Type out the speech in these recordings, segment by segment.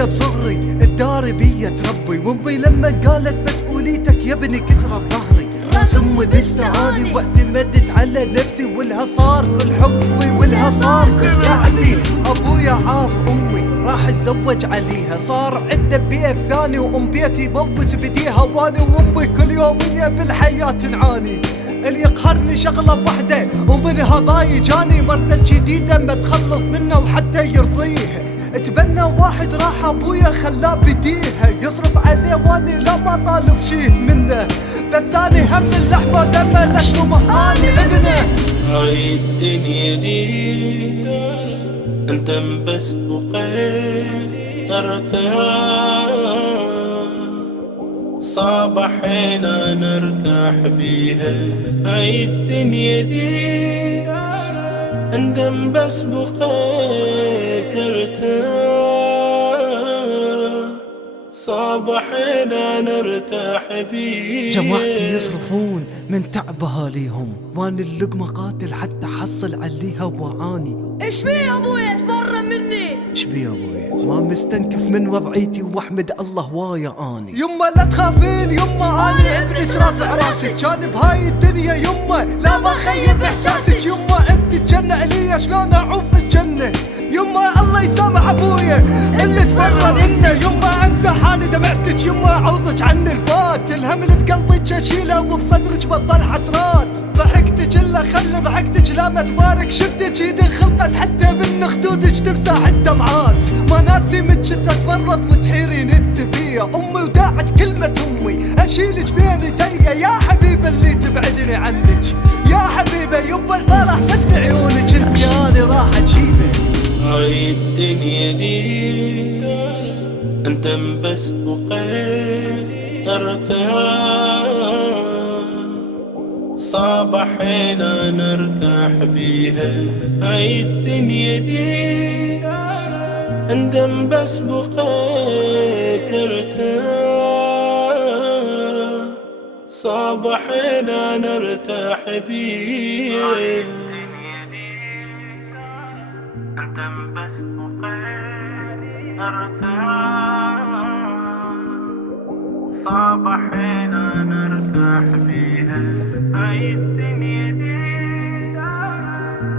ابويا بصغري الدار بيا تربي، وامي لما قالت مسؤوليتك يا ابني كسرت ظهري. راس امي بستعاني واعتمدت على نفسي، والها صار كل حبي والها صار كل تعبي. ابويا عاف امي راح اتزوج عليها، صار عنده بيت ثاني وام بيتي بوس بديها. واني وامي كل يومية بالحياة نعاني، اللي يقهرني شغلة وحدة ومنها ضايجاني. مرته جديدة ما تخلف منه وحتى يرضيها، اتبنى واحد راح ابويا خلاه بديها. يصرف عليه واني لا ما طالب شي منه، بس اني هم اللحمة دمه لشنو اني ابنه. هاي الدنيا دي انت بس بقيت ارتاح، صعب حينا نرتاح بيها. هاي الدنيا دي اندم بس بقيت ارتاح، صعب حينا نرتاح بيها. جماعتي يصرفون من تعب اهاليهم، واني اللقمة قاتل حتى حصل عليها وعاني. ايش بيه ابويا تبرم مني؟ ايش بي ابوي ما مستنكف من وضعيتي واحمد الله وايا اني. يما لا تخافين يما اني ابنك رافع راسك، كان بهاي الدنيا يما لا ما خيب احساسك. يما انت الجنة الي شلون اعوف الجنة، يما الله يسامح ابويا اللي تفرم منه. يما امسح حالي دمعتك يما عوضك عن الفات، الهم اللي بقلبك اشيله وبصدرك بطل حسرات. ضحكتك الا خلي ضحكتك لا ما تبارك، شفتك ايدي خلطت حتى من خدودك تمسح الدمعات. ما ناسي منك تتمرض وتحيرين التبيه، امي وداعت كلمة امي اشيلك بين ايديا. يا حبيبه اللي تبعدني عنك يا حبيبه، يبا الفرح سد عيونك انت اني راح اجيبه. هاي الدنيا دي انت بس بقيت ارتاح، صعب حينا نرتاح بيها. هاي الدنيا دي اندم بس بقيت ارتاح، صعب حينا نرتاح بيها. اندم بس بقيت ارتاح، صعب حينا نرتاح بيها. هاي الدنيا دي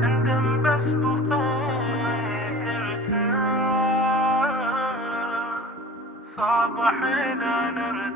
اندم بس بقيت ارتاح، صعب حينا نرتاح.